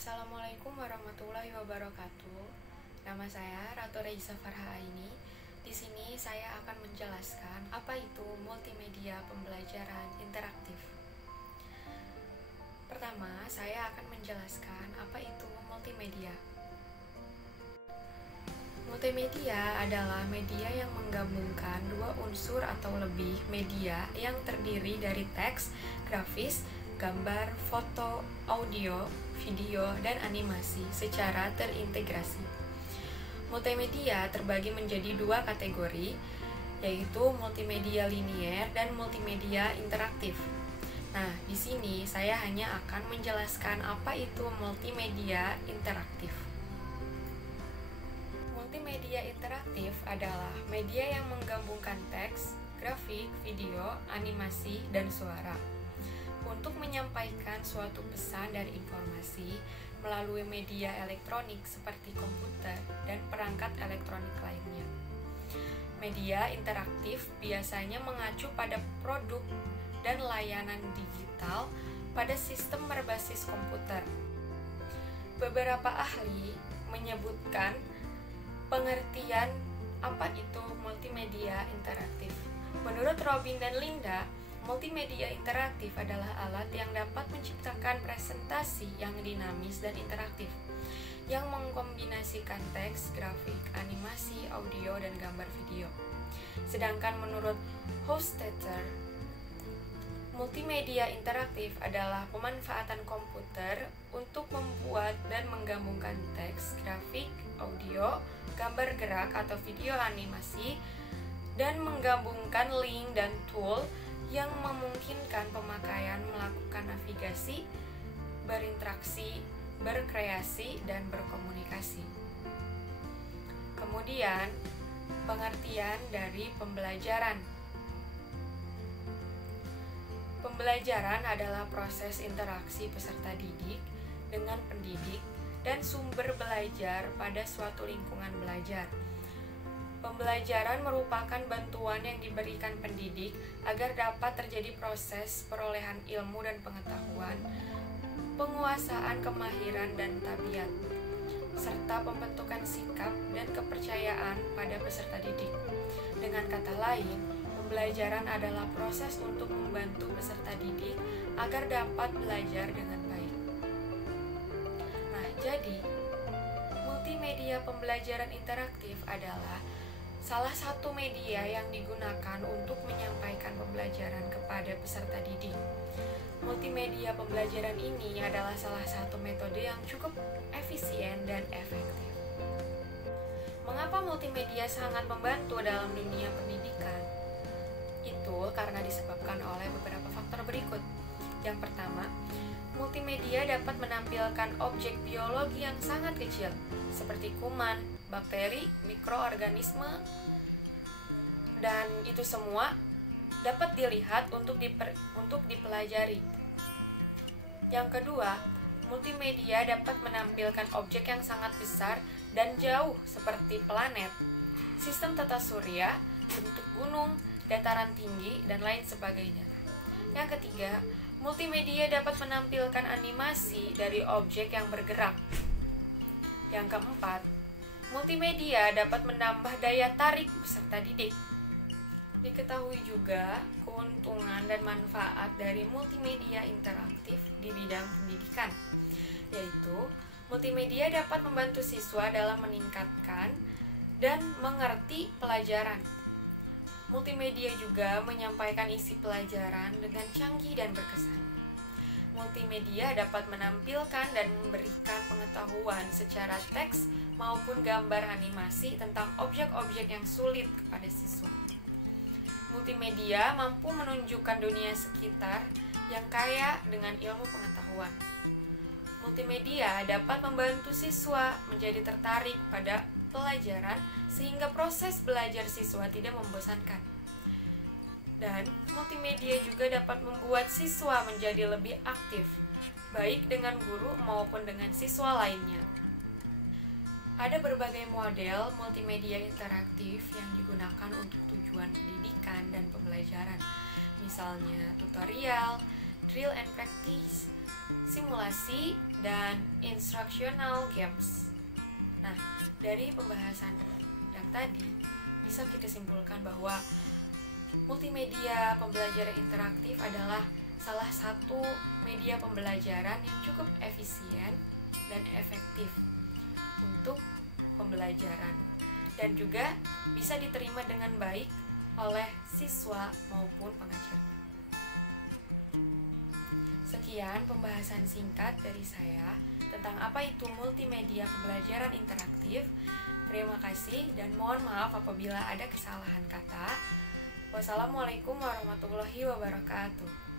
Assalamualaikum warahmatullahi wabarakatuh. Nama saya Ratu Reisa Farhaini. Di sini saya akan menjelaskan apa itu multimedia pembelajaran interaktif. Pertama, saya akan menjelaskan apa itu multimedia. Multimedia adalah media yang menggabungkan dua unsur atau lebih media yang terdiri dari teks, grafis, gambar, foto, audio, video, dan animasi secara terintegrasi. Multimedia terbagi menjadi dua kategori, yaitu multimedia linier dan multimedia interaktif. Nah, di sini saya hanya akan menjelaskan apa itu multimedia interaktif. Multimedia interaktif adalah media yang menggabungkan teks, grafik, video, animasi, dan suara untuk menyampaikan suatu pesan dan informasi melalui media elektronik seperti komputer dan perangkat elektronik lainnya. Media interaktif biasanya mengacu pada produk dan layanan digital pada sistem berbasis komputer. Beberapa ahli menyebutkan pengertian apa itu multimedia interaktif. Menurut Robin dan Linda, multimedia interaktif adalah alat yang dapat menciptakan presentasi yang dinamis dan interaktif, yang mengkombinasikan teks, grafik, animasi, audio, dan gambar video. Sedangkan menurut Hofstetter, multimedia interaktif adalah pemanfaatan komputer untuk membuat dan menggabungkan teks, grafik, audio, gambar gerak atau video animasi, dan menggabungkan link dan tool yang memungkinkan pemakaian melakukan navigasi, berinteraksi, berkreasi, dan berkomunikasi. Kemudian, pengertian dari pembelajaran. Pembelajaran adalah proses interaksi peserta didik dengan pendidik dan sumber belajar pada suatu lingkungan belajar. Pembelajaran merupakan bantuan yang diberikan pendidik agar dapat terjadi proses perolehan ilmu dan pengetahuan, penguasaan kemahiran dan tabiat, serta pembentukan sikap dan kepercayaan pada peserta didik. Dengan kata lain, pembelajaran adalah proses untuk membantu peserta didik agar dapat belajar dengan baik. Nah, jadi multimedia pembelajaran interaktif adalah salah satu media yang digunakan untuk menyampaikan pembelajaran kepada peserta didik. Multimedia pembelajaran ini adalah salah satu metode yang cukup efisien dan efektif. Mengapa multimedia sangat membantu dalam dunia pendidikan? Itu karena disebabkan oleh beberapa faktor berikut. Yang pertama, multimedia dapat menampilkan objek biologi yang sangat kecil, seperti kuman, bakteri, mikroorganisme, dan itu semua dapat dilihat untuk dipelajari. Yang kedua, multimedia dapat menampilkan objek yang sangat besar dan jauh seperti planet, sistem tata surya, bentuk gunung, dataran tinggi, dan lain sebagainya. Yang ketiga, multimedia dapat menampilkan animasi dari objek yang bergerak. Yang keempat, multimedia dapat menambah daya tarik peserta didik. Diketahui juga keuntungan dan manfaat dari multimedia interaktif di bidang pendidikan, yaitu multimedia dapat membantu siswa dalam meningkatkan dan mengerti pelajaran. Multimedia juga menyampaikan isi pelajaran dengan canggih dan berkesan. Multimedia dapat menampilkan dan memberikan pengetahuan secara teks maupun gambar animasi tentang objek-objek yang sulit kepada siswa. Multimedia mampu menunjukkan dunia sekitar yang kaya dengan ilmu pengetahuan. Multimedia dapat membantu siswa menjadi tertarik pada pelajaran sehingga proses belajar siswa tidak membosankan. Dan multimedia juga dapat membuat siswa menjadi lebih aktif, baik dengan guru maupun dengan siswa lainnya. Ada berbagai model multimedia interaktif yang digunakan untuk tujuan pendidikan dan pembelajaran, misalnya tutorial, drill and practice, simulasi, dan instructional games. Nah, dari pembahasan yang tadi bisa kita simpulkan bahwa multimedia pembelajaran interaktif adalah salah satu media pembelajaran yang cukup efisien dan efektif untuk pembelajaran dan juga bisa diterima dengan baik oleh siswa maupun pengajar. Sekian pembahasan singkat dari saya tentang apa itu multimedia pembelajaran interaktif. Terima kasih dan mohon maaf apabila ada kesalahan kata. Wassalamualaikum warahmatullahi wabarakatuh.